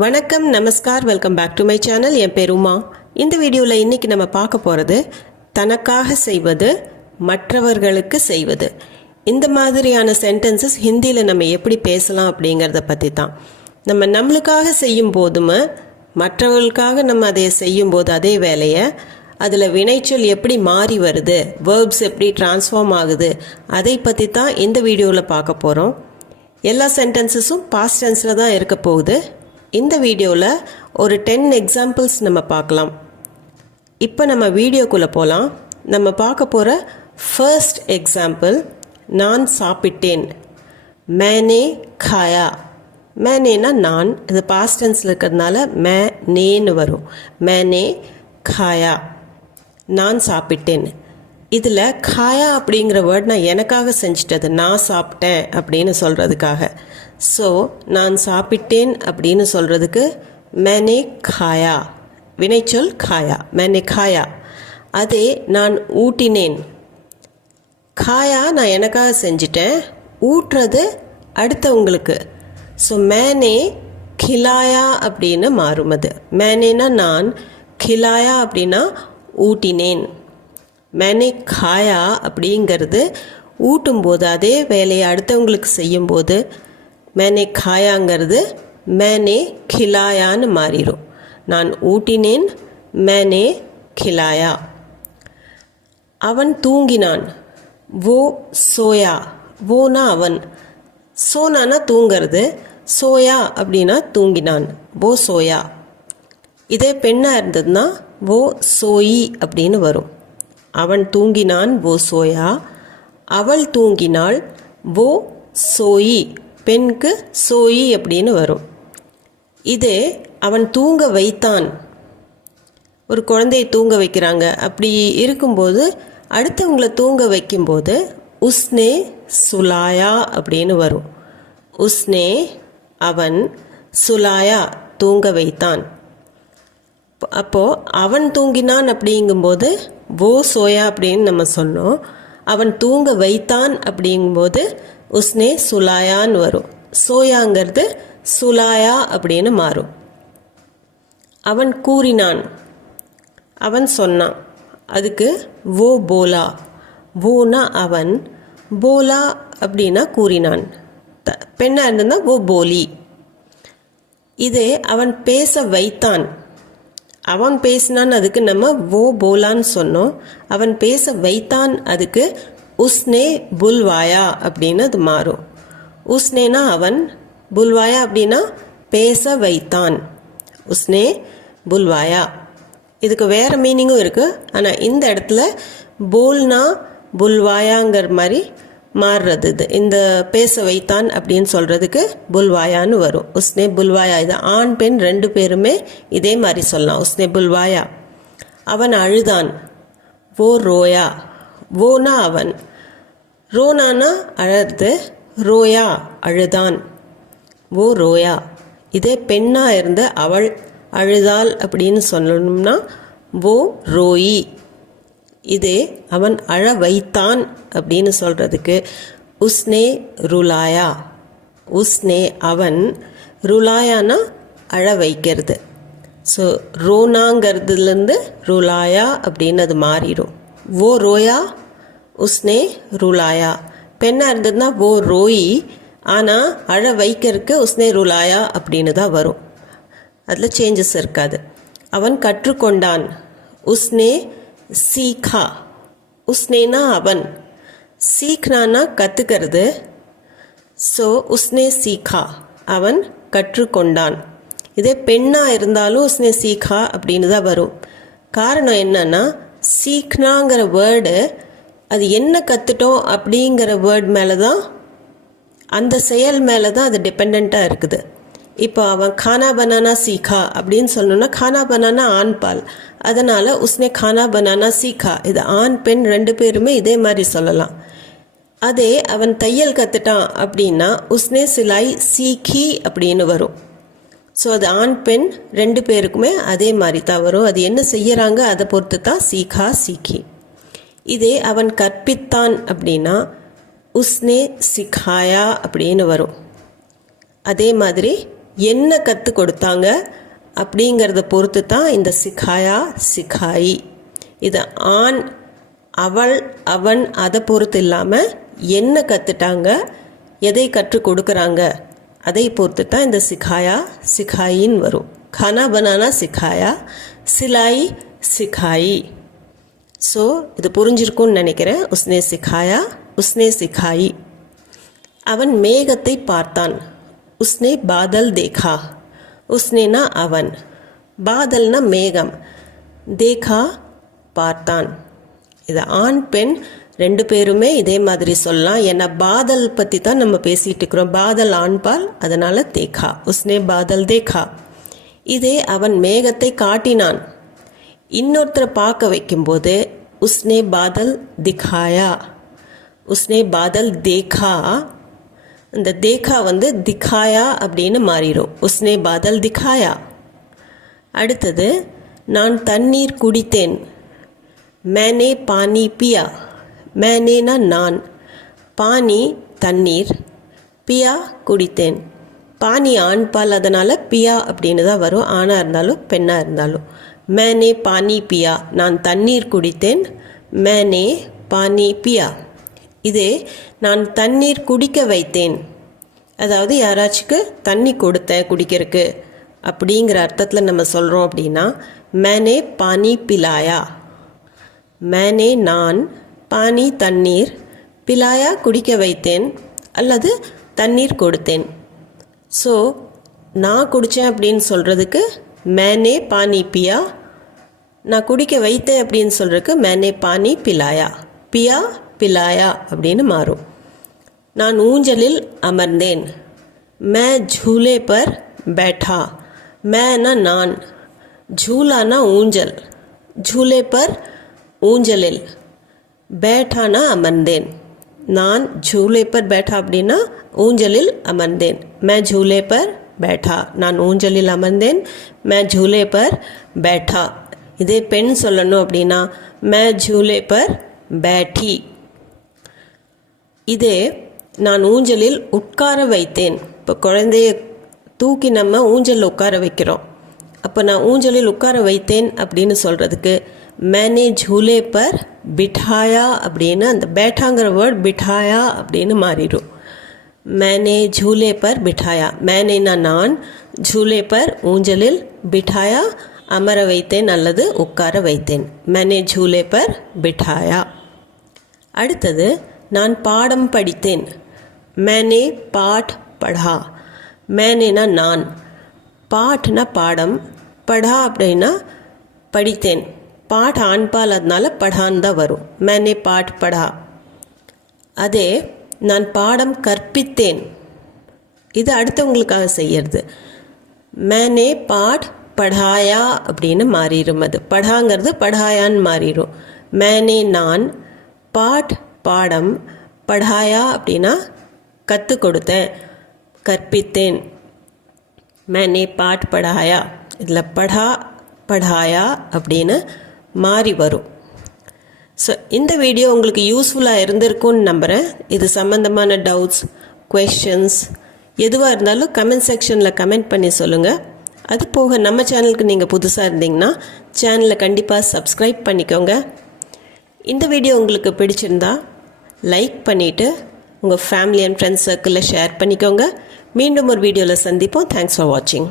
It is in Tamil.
வணக்கம், நமஸ்கார், welcome back to my channel. என் பேர் உமா. இந்த வீடியோவில் இன்றைக்கி நம்ம பார்க்க போகிறது தனக்காக செய்வது, மற்றவர்களுக்கு செய்வது. இந்த மாதிரியான சென்டென்சஸ் ஹிந்தியில் நம்ம எப்படி பேசலாம் அப்படிங்கிறத பற்றி தான். நம்மளுக்காக செய்யும் போதும் மற்றவர்களுக்காக நம்ம அதை செய்யும்போது அதே வேலையை அதில் வினைச்சொல் எப்படி மாறி வருது, வேர்ப்ஸ் எப்படி டிரான்ஸ்ஃபார்ம் ஆகுது, அதை பற்றி தான் இந்த வீடியோவில் பார்க்க போகிறோம். எல்லா சென்டென்சஸும் பாஸ்ட் டென்ஸில் தான் இருக்க போகுது. இந்த வீடியோவில் ஒரு 10 எக்ஸாம்பிள்ஸ் நம்ம பார்க்கலாம். இப்போ நம்ம வீடியோக்குள்ளே போகலாம். நம்ம பார்க்க போகிற ஃபர்ஸ்ட் எக்ஸாம்பிள், நான் சாப்பிட்டேன். மேனே காயா. மேனேனா நான், இது பாஸ்ட் டென்ஸில் இருக்கிறதுனால மேனேன்னு வரும். மேனே காயா, நான் சாப்பிட்டேன். இதில் காயா அப்படிங்கிற வேர்ட் நான் எனக்காக செஞ்சிட்டது, நான் சாப்பிட்டேன் அப்படின்னு சொல்கிறதுக்காக. ஸோ நான் சாப்பிட்டேன் அப்படின்னு சொல்கிறதுக்கு மேனே காயா, வினைச்சொல் காயா, மேனே காயா. அதே நான் ஊட்டினேன். காயா நான் எனக்காக செஞ்சிட்டேன், ஊட்டுறது அடுத்தவங்களுக்கு. ஸோ மேனே கிலாயா அப்படின்னு மாறும். அது மேனேனா நான், கிலாயா அப்படின்னா ஊட்டினேன். மேனே காயா அப்படிங்கிறது ஊட்டும்போது அதே வேலையை அடுத்தவங்களுக்கு செய்யும்போது மேனே காயாங்கிறது மேனே கிலாயான்னு மாறிடும். நான் ஊட்டினேன், மேனே கிலாயா. அவன் தூங்கினான். வோ சோயா. வோனா அவன், சோனானா தூங்கிறது, சோயா அப்படின்னா தூங்கினான். வோ சோயா. இதே பெண்ணாக இருந்ததுன்னா வோ சோயி அப்படின்னு வரும். அவன் தூங்கினான், வோ சோயா. அவள் தூங்கினாள், வோ சோயி. பெண்ணுக்கு சோயி அப்படின்னு வரும். இதே அவன் தூங்க வைத்தான். ஒரு குழந்தையை தூங்க வைக்கிறாங்க, அப்படி இருக்கும்போது அடுத்தவங்களை தூங்க வைக்கும்போது உஸ்னே சுலாயா அப்படின்னு வரும். உஸ்னே அவன், சுலாயா தூங்க வைத்தான். அப்போது அவன் தூங்கினான் அப்படிங்கும்போது வோ சோயா அப்படின்னு நம்ம சொன்னோம். அவன் தூங்க வைத்தான் அப்படிங்கும்போது உஸ்னே சுலாயான்னு வரும். சோயாங்கிறது சுலாயா அப்படின்னு மாறும். அவன் கூறினான், அவன் சொன்னான், அதுக்கு வோ போலா. வோனா அவன், போலா அப்படின்னா கூறினான். பெண்ணாக இருந்ததுன்னா வோ போலி. இதே அவன் பேச வைத்தான். அவன் பேசினான், அதுக்கு நம்ம வோ போலான்னு சொன்னோம். அவன் பேச வைத்தான், அதுக்கு உஸ்னே புல்வாயா அப்படின்னு அது மாறும். உஸ்னேனா அவன், புல்வாயா அப்படின்னா பேச வைத்தான். உஸ்னே புல்வாயா. இதுக்கு வேறு மீனிங்கும் இருக்குது. ஆனால் இந்த இடத்துல போல்னா புல்வாயாங்கிற மாதிரி மாறுறது. இது இந்த பேச வைத்தான் அப்படின்னு சொல்கிறதுக்கு புல்வாயான்னு வரும். உஸ்னே புல்வாயா. இது ஆண் பெண் ரெண்டு பேருமே இதே மாதிரி சொல்லலாம், உஸ்னே புல்வாயா. அவன் அழுதான். வோ ரோயா. வோனா அவன், ரோனானா அழறது, ரோயா அழுதான். வோ ரோயா. இதே பெண்ணாக இருந்த அவள் அழுதாள் அப்படின்னு சொல்லணும்னா வோ ரோயி. இதே அவன் அழ வைத்தான் அப்படின்னு சொல்கிறதுக்கு உஸ்னே ருலாயா. உஸ்னே அவன், ருலாயானா அழ வைக்கிறது. ஸோ ரோனாங்கிறதுலேருந்து ருலாயா அப்படின்னு அது மாறிடும். வோ ரோயா, உஸ்னே ருலாயா. பெண்ணாக இருந்ததுன்னா வோ ரோயி, ஆனால் அழ வைக்கிறதுக்கு உஸ்னே ருலாயா அப்படின்னு தான் வரும். அதில் சேஞ்சஸ் இருக்காது. அவன் கற்றுக்கொண்டான். உஸ்னே சீக்கா. உஸ்னேனா அவன், சீக்னானா கற்றுக்கிறது. ஸோ உஸ்னே சீக்கா, அவன் கற்றுக்கொண்டான். இதே பெண்ணாக இருந்தாலும் உஸ்னே சீக்கா அப்படின்னு தான் வரும். காரணம் என்னன்னா, சீக்னாங்கிற வேர்டு அது என்ன கற்றுட்டோம் அப்படிங்கிற வேர்ட் மேலே தான், அந்த செயல் மேலே தான் அது டிபெண்ட்டாக இருக்குது. இப்போ அவன் கானா பனானா சீக்கா அப்படின்னு சொல்லணும்னா கானா பனானா ஆண் பால், அதனால் உஸ்னே கானா பனானா சீக்கா. இது ஆண் பெண் ரெண்டு பேருமே இதே மாதிரி சொல்லலாம். அதே அவன் தையல் கற்றுட்டான் அப்படின்னா உஸ்னே சிலாய் சீக்கி அப்படின்னு வரும். ஸோ அது ஆண் பெண் ரெண்டு பேருக்குமே அதே மாதிரி தான் வரும். அது என்ன செய்யறாங்க அதை பொறுத்து தான் சீக்கா சீக்கி. இதே அவன் கற்பித்தான் அப்படின்னா உஸ்னே சிக்காயா அப்படின்னு வரும். அதே மாதிரி என்ன கற்றுக் கொடுத்தாங்க அப்படிங்கிறத பொறுத்து தான் இந்த சிக்காயா சிக்காயி. இது ஆண் அவள் அவன் அதை பொறுத்து இல்லாமல் என்ன கற்றுட்டாங்க, எதை கற்றுக் கொடுக்குறாங்க அதை பொறுத்து தான் இந்த சிக்காயா சிக்காயின்னு வரும். खाना बनाना सिखाया, सिलाई सिखाई. ஸோ இது புரிஞ்சிருக்கும்னு நினைக்கிறேன். உஸ்னே சிக்காயா உஸ்னே சிக்காயி. அவன் மேகத்தை பார்த்தான். உஸ்னே பாதல் தேகா. உஸ்னேனா அவன், பாதல்னா மேகம், தேகா பார்த்தான். இது ஆண் பெண் ரெண்டு பேருமே இதே மாதிரி சொல்லலாம். ஏன்னா பாதல் பற்றி தான் நம்ம பேசிகிட்டு இருக்கிறோம். பாதல் ஆண்பால், அதனால் தேகா, உஸ்னே பாதல் தேகா. இதே அவன் மேகத்தை காட்டினான். இன்னொருத்தரை பார்க்க வைக்கும்போது உஸ்னே பாதல் திகாயா, உஸ்னே பாதல் தேகா. இந்த தேகா திகாயா அப்படின்னு மாறிடும். உஸ்னே பாதல் திகாயா. அடுத்தது நான் தண்ணீர் குடித்தேன். மேனே பானி பியா. மேனேனா நான், பானி தண்ணீர், பியா குடித்தேன். பானி ஆண்பால், அதனால் பியா அப்படின்னு தான் வரும், ஆணாக இருந்தாலும் பெண்ணாக இருந்தாலும். மேனே பானி பியா, நான் தண்ணீர் குடித்தேன். மேனே பானி பியா. இதே நான் தண்ணீர் குடிக்க வைத்தேன், அதாவது யாராச்சுக்கு தண்ணி கொடுத்தேன் குடிக்கிறதுக்கு அப்படிங்கிற அர்த்தத்தில் நம்ம சொல்கிறோம் அப்படின்னா மேனே பானி பிலாயா. மேனே நான், பானி தண்ணீர், பிலாயா குடிக்க வைத்தேன் அல்லது தண்ணீர் கொடுத்தேன். ஸோ நான் குடித்தேன் அப்படின்னு சொல்கிறதுக்கு மேனே பானி பியா, நான் குடிக்க வைத்தேன் அப்படின்னு சொல்கிறதுக்கு மேனே பானி பிலாயா, பியா பிலாயா அப்படின்னு மாறும். நான் ஊஞ்சலில் அமர்ந்தேன். மே झूले पर बैठा. மேனா நான், झूलाना ஊஞ்சல், झूले पर ஊஞ்சலில், बैठाना அமர்ந்தேன். நான் झूले पर बैठा அப்படின்னா ஊஞ்சலில் அமர்ந்தேன். मैं झूले पर बैठा, நான் ஊஞ்சலில் அமர்ந்தேன். मैं झूले पर बैठा. இதே பெண் சொல்லணும் அப்படின்னா मैं झूले पर बैठी. இதே நான் ஊஞ்சலில் உட்கார வைத்தேன். இப்போ குழந்தைய தூக்கி நம்ம ஊஞ்சலில் உட்கார வைக்கிறோம். அப்போ நான் ஊஞ்சலில் உட்கார வைத்தேன் அப்படின்னு சொல்கிறதுக்கு मैंने झूले पर बिठाया அப்படின்னு அந்த பேட்டாங்கிற வேர்ட் பிठाया அப்படின்னு மாறிடும். मैंने झूले पर बिठाया. मैंनेனா நான், झूले पर ஊஞ்சலில், बिठाया அமர வைத்தேன் அல்லது உட்கார வைத்தேன். मैंने झूले पर बिठाया. அடுத்தது நான் பாடம் படித்தேன். मैंने पाठ पढ़ा. मैंनेனா நான், பாட்னா பாடம், படா அப்படின்னா படித்தேன். பாட் ஆண்பால், அதனால படான் தான் வரும். मैंने पाठ पढ़ा. அதே நான் பாடம் கற்பித்தேன், இது அடுத்தவங்களுக்காக செய்யறது. मैंने पाठ पढ़ाया அப்படின்னு மாறிடும். அது படாங்கிறது படாயான்னு மாறிடும். मैंने நான், பாட் பாடம், படாயா அப்படின்னா கற்றுக் கொடுத்தேன், கற்பித்தேன். मैंने पाठ पढ़ाया. இதில் படா படாயா அப்படின்னு மாறி வரும். ஸோ இந்த வீடியோ உங்களுக்கு யூஸ்ஃபுல்லாக இருந்திருக்கும்னு நம்புகிறேன். இது சம்மந்தமான டவுட்ஸ், குவெஷன்ஸ் எதுவாக இருந்தாலும் கமெண்ட் செக்ஷனில் கமெண்ட் பண்ணி சொல்லுங்கள். அது போக நம்ம சேனலுக்கு நீங்கள் புதுசாக இருந்தீங்கன்னா சேனலை கண்டிப்பாக சப்ஸ்கிரைப் பண்ணிக்கோங்க. இந்த வீடியோ உங்களுக்கு பிடிச்சிருந்தா லைக் பண்ணிவிட்டு உங்கள் ஃபேமிலி அண்ட் ஃப்ரெண்ட்ஸ் சர்க்கிளில் ஷேர் பண்ணிக்கோங்க. மீண்டும் ஒரு வீடியோவில் சந்திப்போம். தேங்க்ஸ் ஃபார் வாட்சிங்.